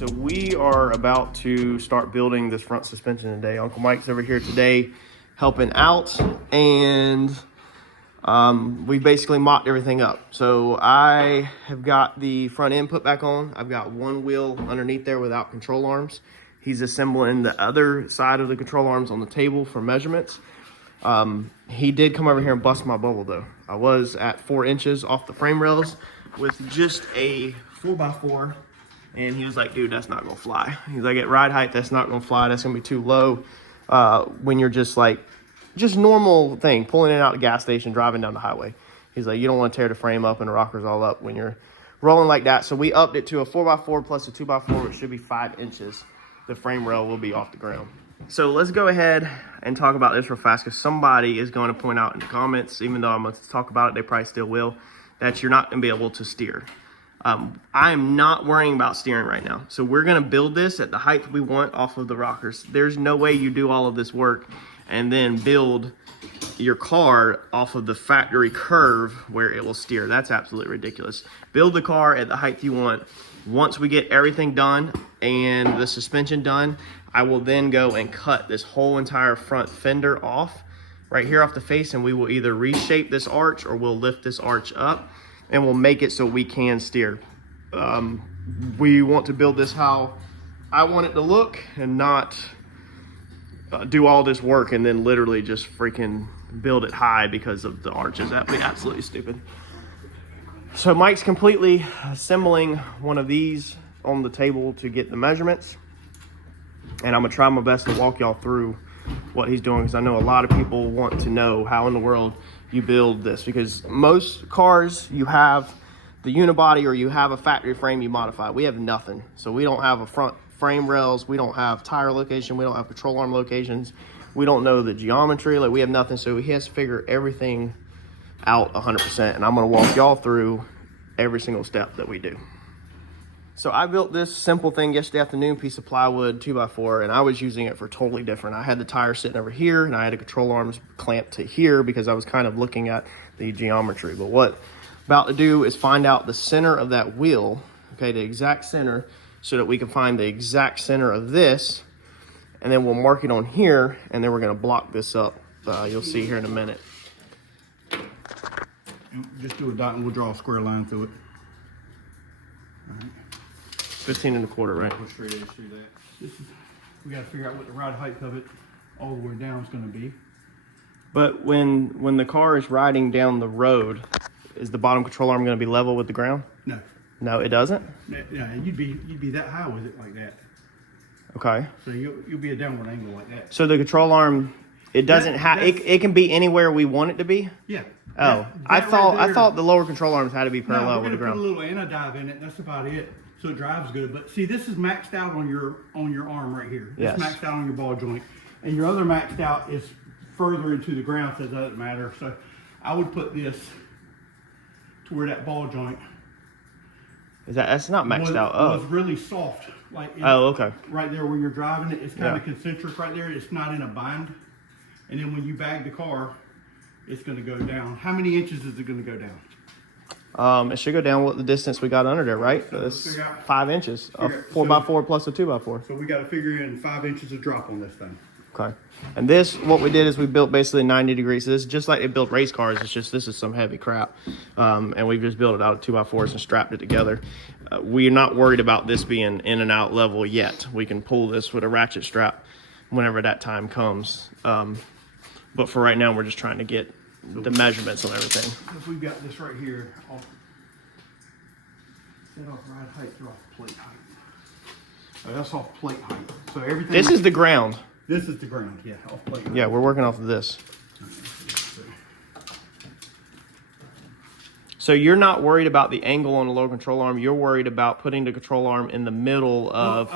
so we are about to start building this front suspension today. Uncle Mike's over here today helping out, and we basically mocked everything up. So I have got the front end put back on. I've got one wheel underneath there without control arms. He's assembling the other side of the control arms on the table for measurements. He did come over here and bust my bubble though. I was at 4 inches off the frame rails with just a 4x4, and he was like, dude, that's not gonna fly. He's like, at ride height, that's not gonna fly. That's gonna be too low when you're just normal thing, pulling it out of the gas station, driving down the highway. He's like, you don't want to tear the frame up and the rockers all up when you're rolling like that. So we upped it to a 4x4 plus a 2x4, which should be 5 inches. The frame rail will be off the ground. So let's go ahead and talk about this real fast, because somebody is going to point out in the comments, even though I'm going to talk about it, they probably still will, that you're not going to be able to steer. I am not worrying about steering right now. So we're going to build this at the height we want off of the rockers. There's no way you do all of this work and then build your car off of the factory curve where it will steer. That's absolutely ridiculous. Build the car at the height you want. Once we get everything done and the suspension done, I will then go and cut this whole entire front fender off right here off the face, and we will either reshape this arch or we'll lift this arch up and we'll make it so we can steer. We want to build this how I want it to look, and not do all this work and then literally just freaking build it high because of the arches. That'd be absolutely stupid. So Mike's completely assembling one of these on the table to get the measurements, and I'm gonna try my best to walk y'all through what he's doing, because I know a lot of people want to know how in the world you build this, because most cars you have the unibody or you have a factory frame you modify. We have nothing. So we don't have a front frame rails, we don't have tire location, we don't have control arm locations, we don't know the geometry, like we have nothing. So he has to figure everything out 100%, and I'm going to walk y'all through every single step that we do. So I built this simple thing yesterday afternoon, piece of plywood 2x4, and I was using it for totally different. I had the tire sitting over here, and I had the control arms clamped to here because I was kind of looking at the geometry. But what I'm about to do is find out the center of that wheel, okay, the exact center, so that we can find the exact center of this, and then we'll mark it on here, and then we're going to block this up. You'll see here in a minute. Just do a dot and we'll draw a square line through it. All right. 15 1/4, right? Go straight edge through that. We got to figure out what the ride height of it all the way down is going to be. But when the car is riding down the road, is the bottom control arm going to be level with the ground? No. No, it doesn't? Yeah, you'd be that high with it like that. Okay. So you'll be a downward angle like that. So the control arm, it doesn't have, it can be anywhere we want it to be? Yeah. Oh, I thought the lower control arms had to be parallel with the ground. We're gonna put a little anodive in it, and that's about it. So it drives good. But see, this is maxed out on your arm right here. Yes. It's maxed out on your ball joint. And your other maxed out is further into the ground, so it doesn't matter. So I would put this to where that ball joint That's not maxed out was up. really soft. Like Okay. Right there where you're driving it, it's kind of concentric right there. It's not in a bind. And then when you bag the car, it's going to go down. How many inches is it going to go down? It should go down what the distance we got under there, right? So it's 5 inches. A figure- 4x4 plus a 2x4. So we got to figure in 5 inches of drop on this thing. Okay. And this, what we did is we built basically 90 degrees. So this is just like they built race cars. It's just, this is some heavy crap. And we've just built it out of 2x4s and strapped it together. We're not worried about this being in and out level yet. We can pull this with a ratchet strap whenever that time comes. But for right now, we're just trying to get the measurements on everything. If we've got this right here, set off ride height or off plate height. Oh, that's off plate height. So everything. This is the ground. This is the ground, yeah, off plate height. Yeah, we're working off of this. So you're not worried about the angle on the lower control arm. You're worried about putting the control arm in the middle of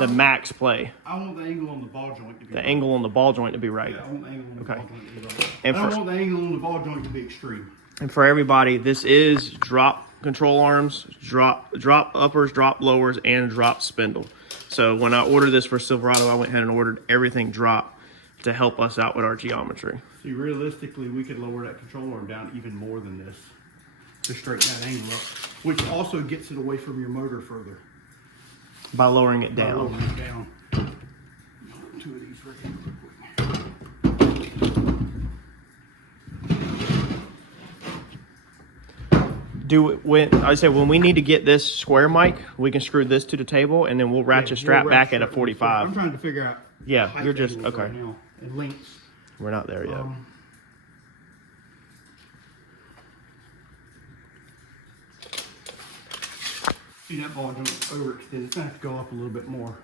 the max play. I want the angle on the ball joint to be right. The angle on the ball joint to be right. Yeah, I want the angle on the ball joint to be right. And I don't want the angle on the ball joint to be extreme. And for everybody, this is drop control arms, drop uppers, drop lowers, and drop spindle. So when I ordered this for Silverado, I went ahead and ordered everything drop to help us out with our geometry. See, realistically, we could lower that control arm down even more than this to straighten that angle up, which also gets it away from your motor further. By lowering it By down. lowering it down. Two of these right here real quick. When we need to get this square mic, we can screw this to the table and then we'll ratchet strap back at a 45. I'm trying to figure out. Yeah, height you're just angles okay. right now and lengths. We're not there yet. See that ball joint overextended. It's gonna have to go up a little bit more.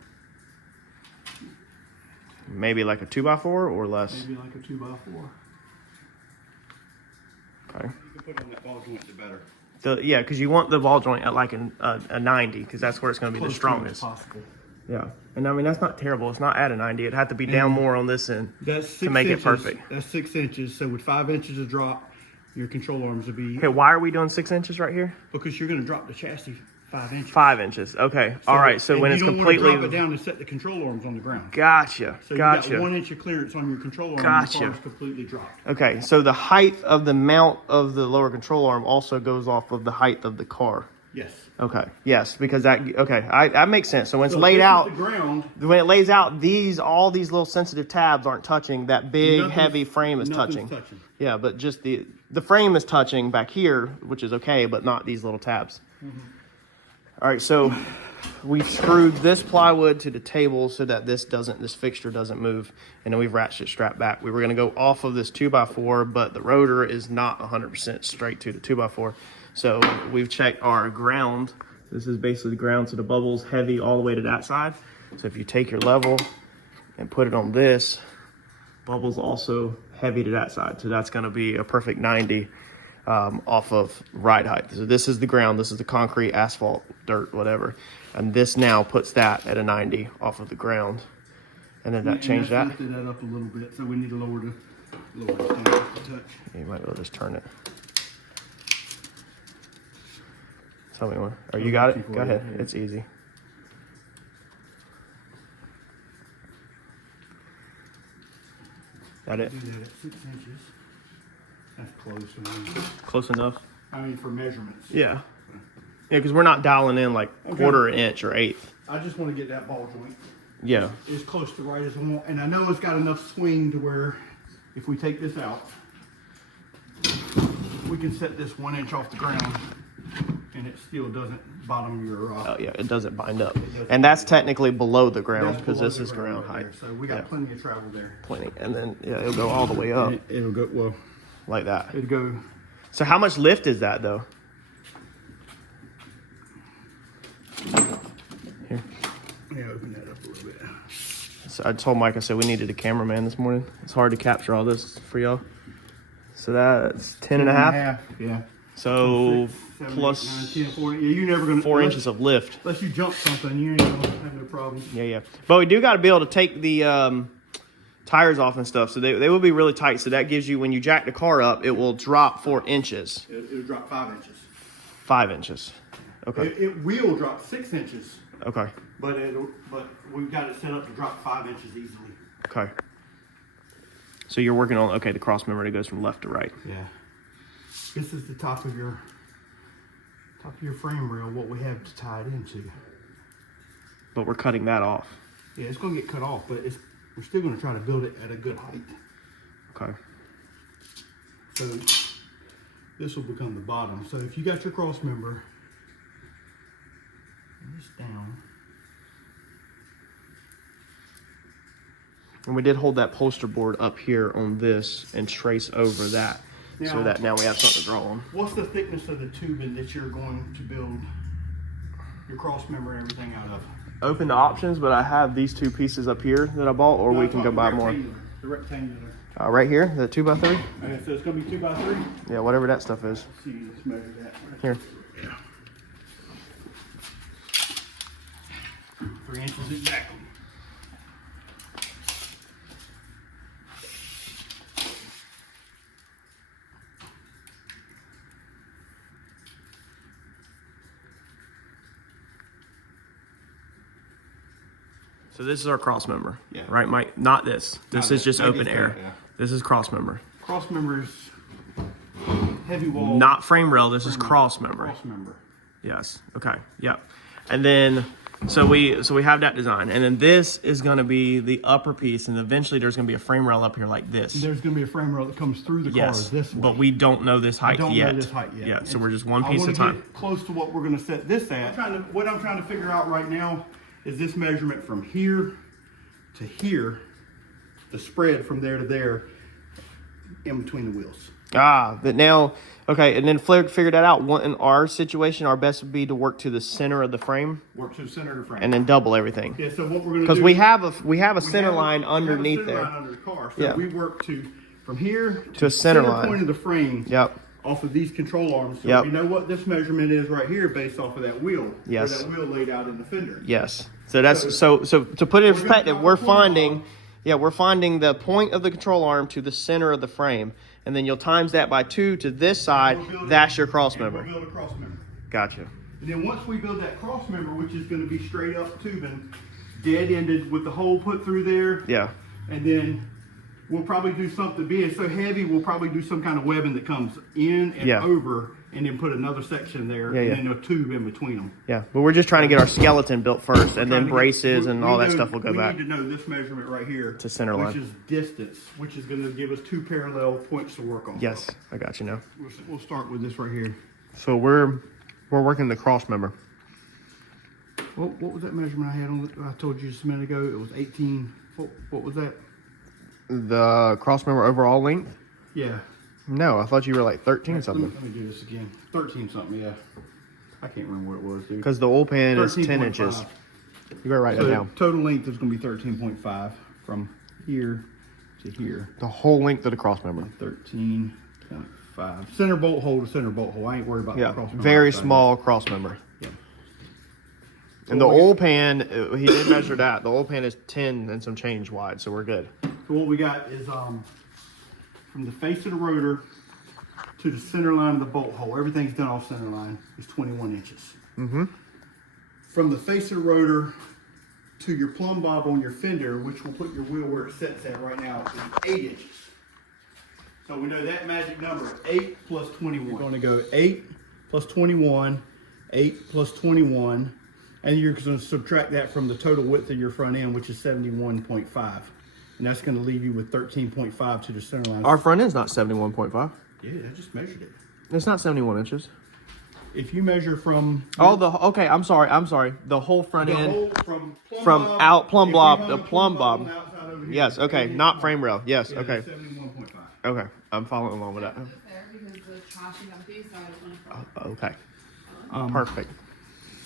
Maybe like a 2x4 or less. Maybe like a 2x4. Okay. You can put on that ball joint, the better. Yeah, because you want the ball joint at like a 90, because that's where it's going to be the strongest. Possible. Yeah, and I mean that's not terrible. It's not at a 90. It'd have to be down more on this end to make it perfect. That's 6 inches. So with 5 inches of drop, your control arms will be. Okay, why are we doing 6 inches right here? Because you're going to drop the chassis 5 inches. 5 inches. Okay. All right. So when it's completely. You don't want to drop it down and set the control arms on the ground. Gotcha. So you gotcha. got 1 inch of clearance on your control arm. Gotcha. And the car's completely dropped. Okay. So the height of the mount of the lower control arm also goes off of the height of the car. Yes. Okay. Yes, because that. Okay. That makes sense. So when it's So laid this is out, the ground. when it lays out, all these little sensitive tabs aren't touching. That big Nothing's- heavy frame is nothing's touching. Yeah, but just the frame is touching back here, which is okay, but not these little tabs. Mm-hmm. All right, so we've screwed this plywood to the table so that this fixture doesn't move, and then we've ratchet strapped back. We were going to go off of this 2x4, but the rotor is not 100% straight to the 2x4. So we've checked our ground. This is basically the ground, so the bubble's heavy all the way to that side. So if you take your level and put it on this, bubble's also heavy to that side. So that's going to be a perfect 90 off of ride height. So this is the ground, this is the concrete, asphalt, dirt, whatever. And this now puts that at a 90 off of the ground. And then that changed that. Lifted that up a little bit, so we need to lower it down a touch. You might be able to just turn it. Tell me when. Oh, you got it? Go ahead. It's easy. Got it? Do that at 6 inches. That's close. Close enough? I mean, for measurements. Yeah. Yeah, because we're not dialing in like quarter inch or eighth. I just want to get that ball joint Yeah. as close to right as I want. And I know it's got enough swing to where if we take this out, we can set this 1 inch off the ground and it still doesn't bottom your Oh, yeah, it doesn't bind up. And that's technically below the ground because this is ground height. So we got plenty of travel there. Plenty. And then, yeah, it'll go all the way up It'll go, well, like that. it'll go. So how much lift is that, though? Here. Yeah, open that up a little bit. So I told Mike, I said, we needed a cameraman this morning. It's hard to capture all this for y'all. So that's 10 and a half. Yeah. So 6, 7, plus 8, 9, 10, 40. Yeah, you're never going to. 4 inches of lift. Unless you jump something, you ain't going to have no problem. Yeah. But we do got to be able to take the tires off and stuff. So they will be really tight. So that gives you, when you jack the car up, it will drop 4 inches. It'll drop 5 inches. 5 inches. Okay. It will drop 6 inches. Okay. But we've got it set up to drop 5 inches easily. Okay. So you're working on, the cross member that goes from left to right. Yeah. This is the top of your frame rail, what we have to tie it into. But we're cutting that off. Yeah, it's going to get cut off, but we're still going to try to build it at a good height. Okay. So this will become the bottom. So if you got your cross member, this down. And we did hold that poster board up here on this and trace over that. So that now we have something to draw on. What's the thickness of the tubing that you're going to build your cross member and everything out of? Open to options, but I have these two pieces up here that I bought, or we can go buy more. The rectangular. Right here, the 2x3? Okay, so it's going to be 2x3? Yeah, whatever that stuff is. Let's see, let's measure that. Here. Yeah. 3 inches exactly. So this is our cross member, Yeah. right, Mike? Not this. This is just open air. Yeah. This is cross member. Cross members, heavy wall. Not frame rail. This is cross member. Cross member. Yes. Okay. Yep. And then So we have that design, and then this is going to be the upper piece, and eventually there's going to be a frame rail up here like this. There's going to be a frame rail that comes through the car this way. But we don't know this height yet. Know this height yet. Yeah, so we're just one piece at a time. Get close to what we're going to set this at. What I'm trying to figure out right now is this measurement from here to here, the spread from there to there, in between the wheels. But now, okay, and then figure that out. In our situation, our best would be to work to the center of the frame. Work to the center of the frame. And then double everything. Yeah, so what we're going to do... Because we have a center line underneath there. Under the car. So we work from here to a center line. Point of the frame. Yep. Off of these control arms. So we know what this measurement is right here based off of that wheel. Yes. Or that wheel laid out in the fender. Yes. So that's so to put it in perspective, we're finding the point of the control arm to the center of the frame, and then you'll times that by 2 to this side. That's your cross member. We'll build a cross member. Gotcha. And then once we build that cross member, which is going to be straight up tubing, dead ended with the hole put through there. Yeah. And then we'll probably do something, being so heavy, we'll probably do some kind of webbing that comes in and over, and then put another section there, and then a tube in between them. Yeah, but we're just trying to get our skeleton built first, and then braces and all that stuff will go back. We need to know this measurement right here. To center line. Which is distance, which is going to give us 2 parallel points to work on. Yes, I got you now. We'll start with this right here. So we're working the cross member. What was that measurement I had on? I told you just a minute ago. It was 18. What was that? The cross member overall length? Yeah. No, I thought you were like 13 something. Let me do this again. 13 something, yeah. I can't remember what it was, dude. Because the oil pan is 10 inches. You better write that down. Total length is going to be 13.5 from here to here. The whole length of the cross member. 13.5. Center bolt hole to center bolt hole. I ain't worried about the cross member. Very small cross member. Yeah. And the oil pan, he did measure that. The oil pan is 10 and some change wide, so we're good. So what we got is from the face of the rotor to the center line of the bolt hole, everything's done off center line, is 21 inches. Mm-hmm. From the face of the rotor to your plumb bob on your fender, which will put your wheel where it sets at right now, is 8 inches. So we know that magic number, 8 plus 21. You're going to go 8 plus 21, 8 plus 21, and you're going to subtract that from the total width of your front end, which is 71.5. And that's going to leave you with 13.5 to the center line. Our front end's not 71.5. Yeah, I just measured it. It's not 71 inches. If you measure from... Okay, I'm sorry. The whole front end. From plumb bob, the plumb bob. Yes, okay, not frame rail. Yes, yeah, okay. 71.5. Okay, I'm following along with that. Okay. Perfect.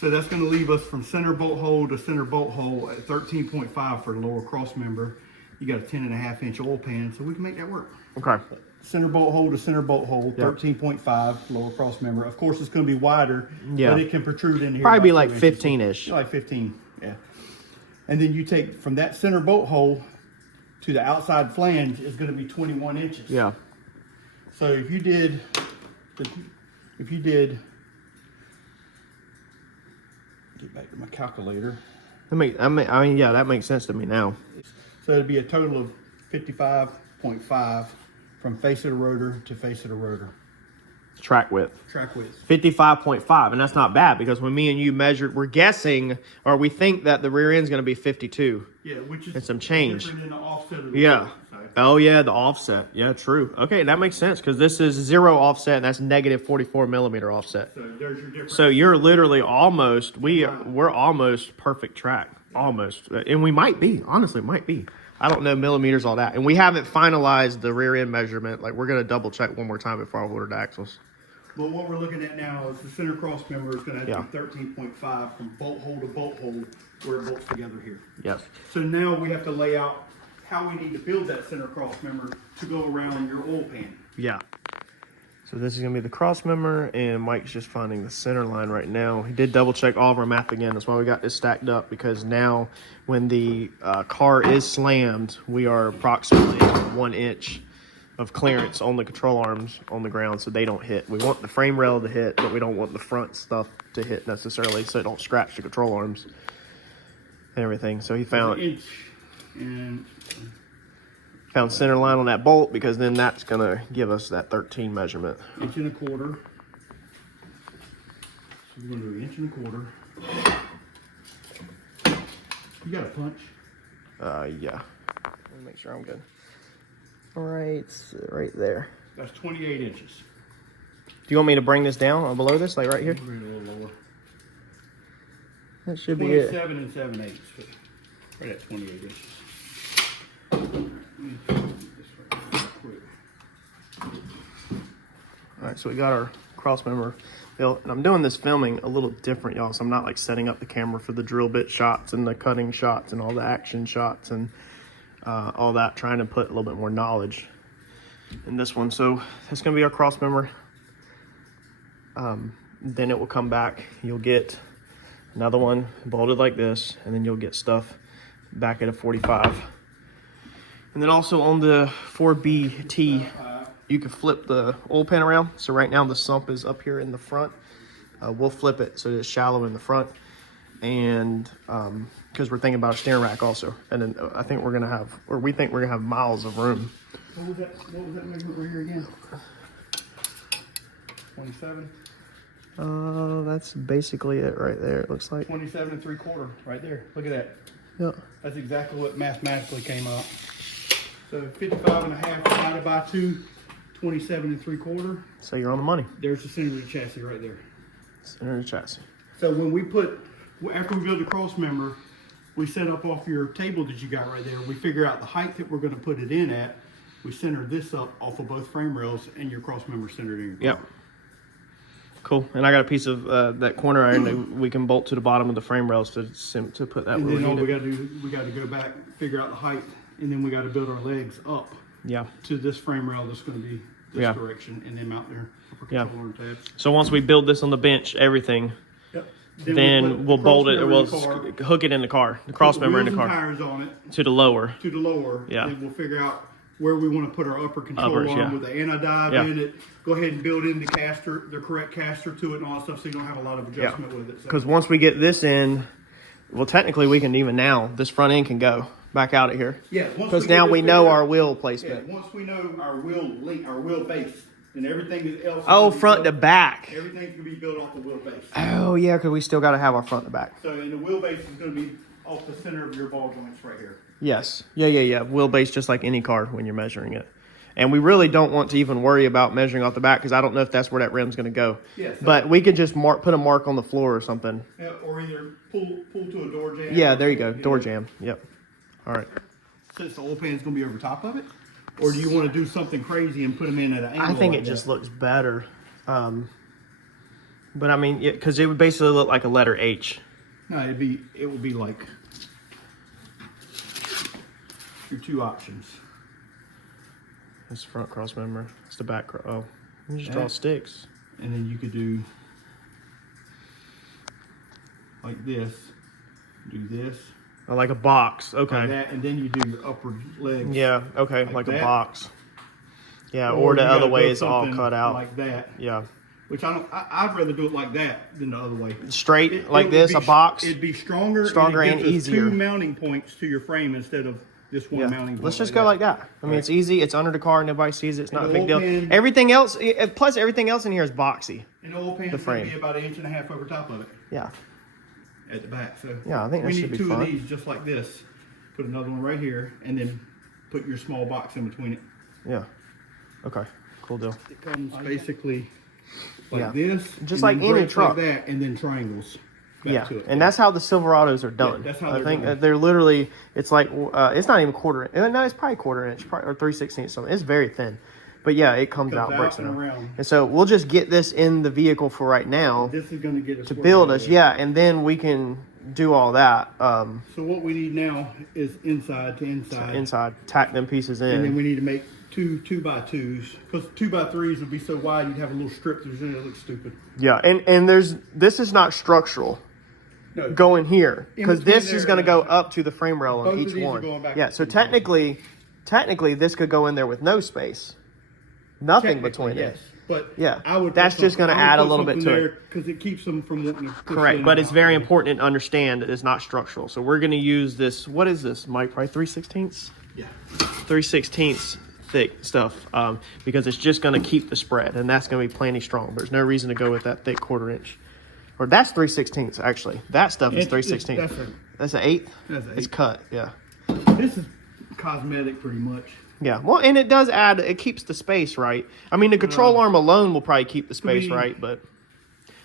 So that's going to leave us from center bolt hole to center bolt hole at 13.5 for the lower cross member. You got a 10.5 inch oil pan, so we can make that work. Okay. Center bolt hole to center bolt hole, 13.5 lower cross member. But it's going to be wider, but it can protrude in here. Probably be like 15-ish. Like 15, yeah. And then you take from that center bolt hole to the outside flange is going to be 21 inches. Yeah. So if you did, get back to my calculator. That makes sense to me now. So it'd be a total of 55.5 from face of the rotor to face of the rotor. Track width. 55.5. And that's not bad, because when me and you measured, we're guessing, or we think that the rear end's going to be 52. Yeah, which is and some change. Different than the offset of the rotor, so. Oh yeah, the offset. Yeah, true. Okay, that makes sense, because this is 0 offset, and that's negative 44 millimeter offset. So there's your difference. So you're literally almost, we're almost perfect track. Almost. And we might be, honestly, might be. I don't know millimeters, all that. And we haven't finalized the rear end measurement. Like, we're going to double check one more time before I order the axles. But what we're looking at now is the center cross member is going to have to be 13.5 from bolt hole to bolt hole where it bolts together here. Yes. So now we have to lay out how we need to build that center cross member to go around your oil pan. Yeah. So this is going to be the cross member, and Mike's just finding the center line right now. He did double check all of our math again. That's why we got this stacked up, because now when the car is slammed, we are approximately 1 inch of clearance on the control arms on the ground, so they don't hit. We want the frame rail to hit, but we don't want the front stuff to hit necessarily, so it don't scratch the control arms and everything. So he found... Inch and... Found center line on that bolt, because then that's going to give us that 13 measurement. 1.25 inches. So we're going to do 1.25 inches. You got a punch? Yeah. Let me make sure I'm good. All right, right there. That's 28 inches. Do you want me to bring this down or below this, like right here? Bring it a little lower. That should be it. 27 and 7/8. Right at 28 inches. All right, so we got our cross member built, and I'm doing this filming a little different, y'all. So I'm not like setting up the camera for the drill bit shots and the cutting shots and all the action shots and all that, trying to put a little bit more knowledge in this one. So that's gonna be our cross member. Then it will come back. You'll get another one bolted like this, and then you'll get stuff back at a 45. And then also on the 4BT, you can flip the oil pan around. So right now the sump is up here in the front. We'll flip it so it's shallow in the front. And because we're thinking about a steering rack also. And then I think we're gonna have, or we think we're gonna have miles of room. What was that measurement right here again? 27? That's basically it right there, it looks like. 27 3/4, right there. Look at that. Yeah. That's exactly what mathematically came up. So 55 and a half divided by 2, 27 3/4. So you're on the money. There's the center of the chassis right there. Center of the chassis. So when we after we build the cross member, we set up off your table that you got right there. We figure out the height that we're going to put it in at. We center this up off of both frame rails, and your cross member centered in your car. Yep. Cool. And I got a piece of that corner iron that we can bolt to the bottom of the frame rails to put that. And then all we got to do, we got to go back, figure out the height, and then we got to build our legs up. Yeah. To this frame rail that's going to be this direction, and then mount their upper controller and tabs. So once we build this on the bench, everything. Yep. Then we'll bolt it, or we'll hook it in the car, the cross member in the car. Tires on it. To the lower. To the lower. Yeah. Then we'll figure out where we want to put our upper control arm with the anti-dive in it. Go ahead and build in the caster, the correct caster to it and all that stuff, so you don't have a lot of adjustment with it. Because once we get this in, well, technically we can even now, this front end can go back out of here. Yeah. Because now we know our wheel placement. Yeah, once we know our wheel base, and everything else. Oh, front to back. Everything's going to be built off the wheel base. Oh, yeah, because we still got to have our front to back. So, and the wheel base is going to be off the center of your ball joints right here. Yes. Yeah. Wheelbase, just like any car when you're measuring it. And we really don't want to even worry about measuring off the back because I don't know if that's where that rim's going to go. Yeah, so but we could just put a mark on the floor or something. Yeah, or either pull to a door jam. Yeah, there you go. Door jam. Yep. All right. Since the oil pan's going to be over top of it? Or do you want to do something crazy and put them in at an angle? I think it just looks better. But I mean, because it would basically look like a letter H. No, it would be like your two options. This front cross member. It's the back. Oh, you just draw sticks. And then you could do like this. Do this. Oh, like a box. Okay. Like that, and then you do your upper legs. Yeah. Okay. Like a box. Yeah. Or the other way is all cut out. Like that. Yeah. Which I'd rather do it like that than the other way. Straight like this, a box. It'd be stronger and easier. 2 mounting points to your frame instead of this one mounting point. Let's just go like that. I mean, it's easy. It's under the car. Nobody sees it. It's not a big deal. Everything else, plus everything else in here is boxy. And the oil pan's going to be about 1.5 inches over top of it. Yeah. At the back. So yeah, I think that should be fun. We need 2 of these just like this. Put another one right here, and then put your small box in between it. Yeah. Okay. Cool deal. It comes basically like this, just like any truck. Like that, and then triangles. To it. And that's how the Silverados are done. Yeah, that's how I think they're literally. It's like it's not even quarter. No, it's probably quarter inch, or 3/16 something. It's very thin, but yeah, it comes out, breaks it around. And so we'll just get this in the vehicle for right now. This is going to get us to build us, and then we can do all that. So what we need now is inside to inside. So inside, tack them pieces in, and then we need to make 2 2x2s, because 2x3s would be so wide you'd have a little strip through there. It looks stupid. Yeah, and this is not structural. No. Going here, because this is going to go up to the frame rail on each one. Yeah, so technically this could go in there with no space, nothing between it. But yeah, I would. That's just going to add a little bit to it because it keeps them from wanting to. Correct, but it's very important to understand that it's not structural. So we're going to use this. What is this, Mike? Probably 3/16. Yeah. 3/16 thick stuff, because it's just going to keep the spread, and that's going to be plenty strong. There's no reason to go with that thick 1/4 inch. Or that's 3/16 actually. That stuff is 3/16. That's an 8th? That's an 8th. It's cut, yeah. This is cosmetic pretty much. Yeah, well, and it does add, it keeps the space right. I mean, the control arm alone will probably keep the space right, but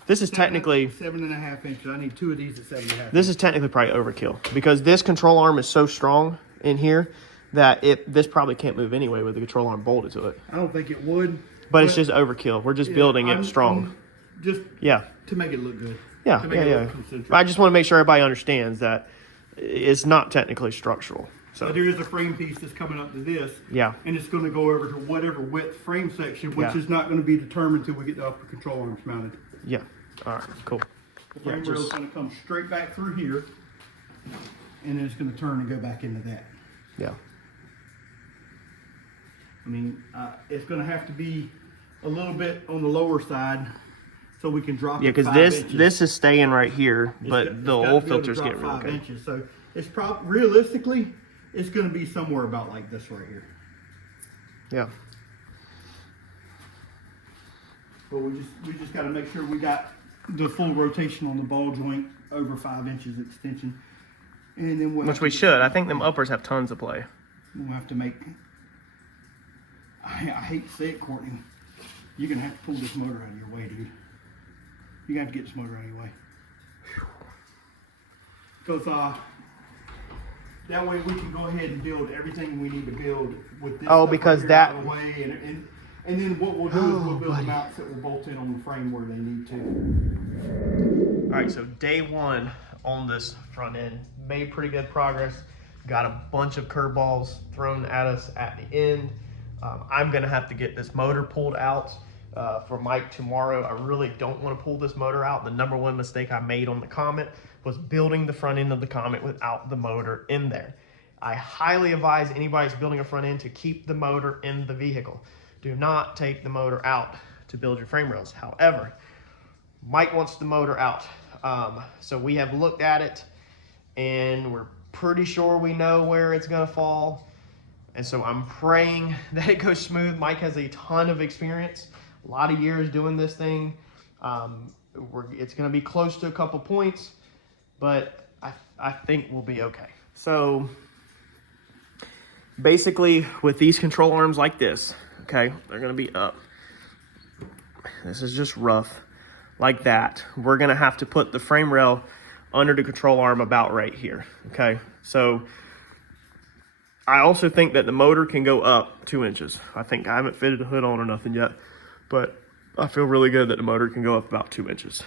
this is technically 7.5 inches. I need 2 of these at 7.5. This is technically probably overkill because this control arm is so strong in here that this probably can't move anyway with the control arm bolted to it. I don't think it would. But it's just overkill. We're just building it strong. Just to make it look good. Yeah, yeah. I just want to make sure everybody understands that it's not technically structural. So there is a frame piece that's coming up to this. Yeah. And it's going to go over to whatever width frame section, which is not going to be determined until we get the upper control arms mounted. Yeah. All right, cool. The frame rail is going to come straight back through here, and then it's going to turn and go back into that. Yeah. I mean, it's going to have to be a little bit on the lower side so we can drop it 5 because inches. this is staying right here, but the oil filters get real 5 inches. So it's probably, realistically, it's going to be somewhere about like this right here. Yeah. But we just got to make sure we got the full rotation on the ball joint over 5 inches extension, and then which we should. I think them uppers have tons of play. We'll have to make. I hate to say it, Courtney. You're gonna have to pull this motor out of your way, dude. You got to get this motor out of your way. Because that way we can go ahead and build everything we need to build with this. Oh, because that. Out of the way, and then what we'll do is we'll build the mounts that will bolt in on the frame where they need to. All right, so day 1 on this front end, made pretty good progress. Got a bunch of curveballs thrown at us at the end. I'm gonna have to get this motor pulled out for Mike tomorrow. I really don't want to pull this motor out. The number 1 mistake I made on the Comet was building the front end of the Comet without the motor in there. I highly advise anybody who's building a front end to keep the motor in the vehicle. Do not take the motor out to build your frame rails. However, Mike wants the motor out. So we have looked at it and we're pretty sure we know where it's gonna fall. And so I'm praying that it goes smooth. Mike has a ton of experience, a lot of years doing this thing. It's gonna be close to a couple points, but I think we'll be okay. So basically with these control arms like this, okay, they're gonna be up. This is just rough like that. We're gonna have to put the frame rail under the control arm about right here, okay? So I also think that the motor can go up 2 inches. I think I haven't fitted the hood on or nothing yet, but I feel really good that the motor can go up about 2 inches.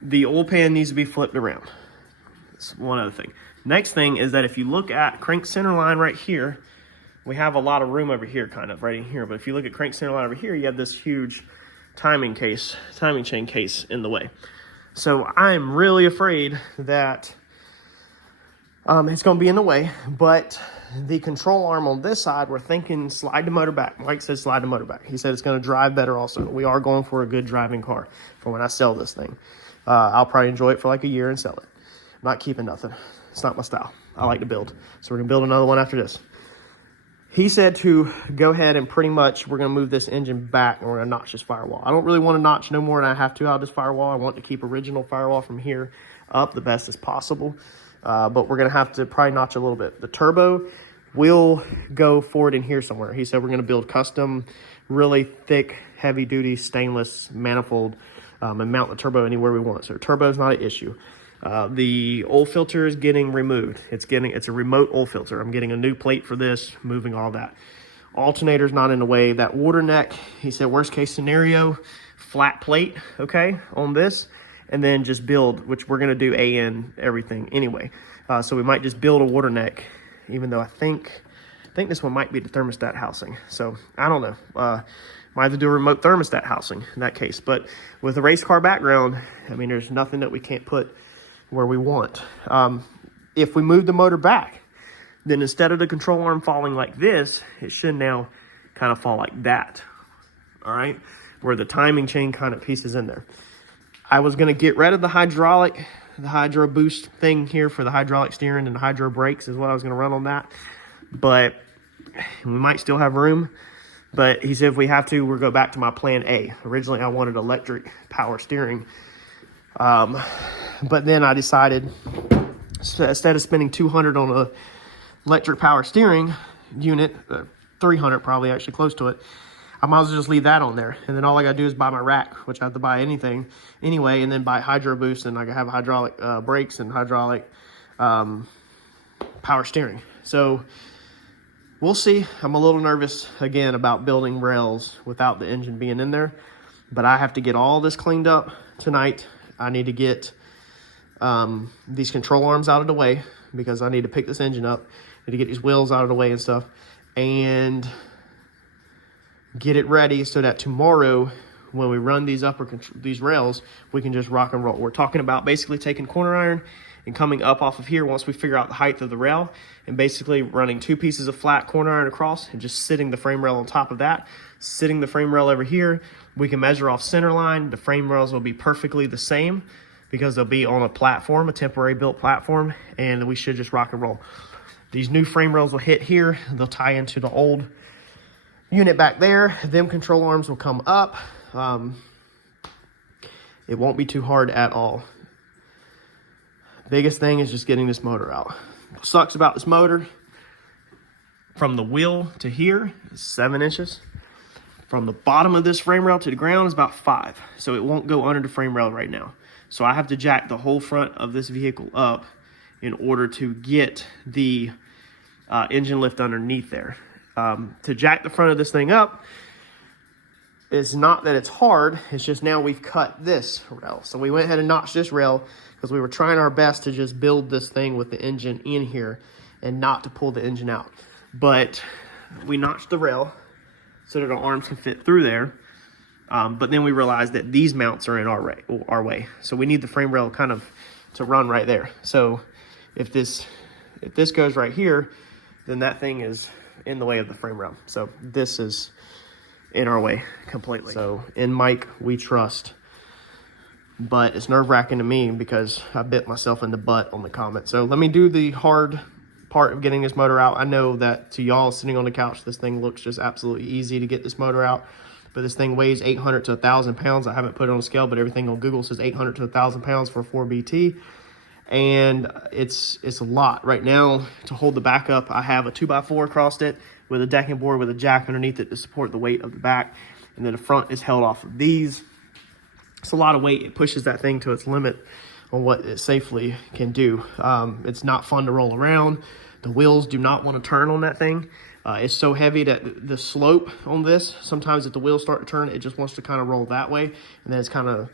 The oil pan needs to be flipped around. That's one other thing. Next thing is that if you look at crank center line right here, we have a lot of room over here, kind of right in here. But if you look at crank center line over here, you have this huge timing chain case in the way. So I'm really afraid that it's going to be in the way, but the control arm on this side, we're thinking slide the motor back. Mike said slide the motor back. He said it's going to drive better also. We are going for a good driving car for when I sell this thing. I'll probably enjoy it for like a year and sell it. I'm not keeping nothing. It's not my style. I like to build. So we're going to build another one after this. He said to go ahead and pretty much we're going to move this engine back and we're going to notch this firewall. I don't really want to notch no more than I have to out of this firewall. I want to keep original firewall from here up the best as possible. But we're going to have to probably notch a little bit. The turbo will go forward in here somewhere. He said we're going to build custom, really thick, heavy-duty stainless manifold and mount the turbo anywhere we want. So turbo is not an issue. The oil filter is getting removed. It's a remote oil filter. I'm getting a new plate for this, moving all that. Alternator's not in the way. That water neck, he said worst case scenario, flat plate, okay, on this. And then just build, which we're going to do AN everything anyway. So we might just build a water neck, even though I think this one might be the thermostat housing. So I don't know. Might have to do a remote thermostat housing in that case. But with a race car background, I mean, there's nothing that we can't put where we want. If we move the motor back, then instead of the control arm falling like this, it should now kind of fall like that. All right, where the timing chain kind of pieces in there. I was going to get rid of the hydro boost thing here for the hydraulic steering and the hydro brakes is what I was going to run on that. But we might still have room. But he said if we have to, we'll go back to my plan A. Originally, I wanted electric power steering. but then I decided, instead of spending $200 on a electric power steering unit, $300 probably, actually close to it, I might as well just leave that on there. And then all I gotta do is buy my rack, which I have to buy anything anyway, and then buy Hydro Boost, and I have hydraulic brakes and hydraulic power steering. So we'll see. I'm a little nervous again about building rails without the engine being in there, but I have to get all this cleaned up tonight. I need to get these control arms out of the way because I need to pick this engine up. I need to get these wheels out of the way and stuff, and get it ready so that tomorrow when we run these these rails, we can just rock and roll. We're talking about basically taking corner iron and coming up off of here once we figure out the height of the rail, and basically running 2 pieces of flat corner iron across and just sitting the frame rail on top of that, sitting the frame rail over here. We can measure off center line. The frame rails will be perfectly the same because they'll be on a platform, a temporary built platform, and we should just rock and roll. These new frame rails will hit here. They'll tie into the old unit back there. Them control arms will come up. It won't be too hard at all. Biggest thing is just getting this motor out. What sucks about this motor, from the wheel to here is 7 inches. From the bottom of this frame rail to the ground is about 5. So it won't go under the frame rail right now. So I have to jack the whole front of this vehicle up in order to get the engine lift underneath there. To jack the front of this thing up, it's not that it's hard, it's just now we've cut this rail. So we went ahead and notched this rail because we were trying our best to just build this thing with the engine in here and not to pull the engine out. But we notched the rail so that our arms can fit through there. But then we realized that these mounts are in our way. So we need the frame rail kind of to run right there. So if this goes right here, then that thing is in the way of the frame rail. So this is in our way completely. So in Mike we trust, but it's nerve-wracking to me because I bit myself in the butt on the Comet. So let me do the hard part of getting this motor out. I know that to y'all sitting on the couch, this thing looks just absolutely easy to get this motor out, but this thing weighs 800 to 1,000 pounds. I haven't put it on a scale, but everything on Google says 800 to 1,000 pounds for a 4BT. And it's a lot. Right now, to hold the back up, I have a 2x4 across it with a decking board with a jack underneath it to support the weight of the back, and then the front is held off of these. It's a lot of weight. It pushes that thing to its limit on what it safely can do. It's not fun to roll around. The wheels do not want to turn on that thing. It's so heavy that the slope on this, sometimes if the wheels start to turn, it just wants to kind of roll that way, and then it's kind of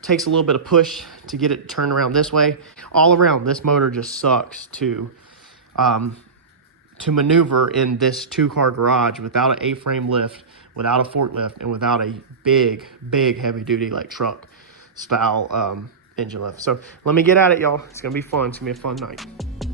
takes a little bit of push to get it to turn around this way. All around, this motor just sucks to maneuver in this 2-car garage without an A-frame lift, without a forklift, and without a big heavy-duty like truck style engine lift. So let me get at it, y'all. It's gonna be fun. It's gonna be a fun night.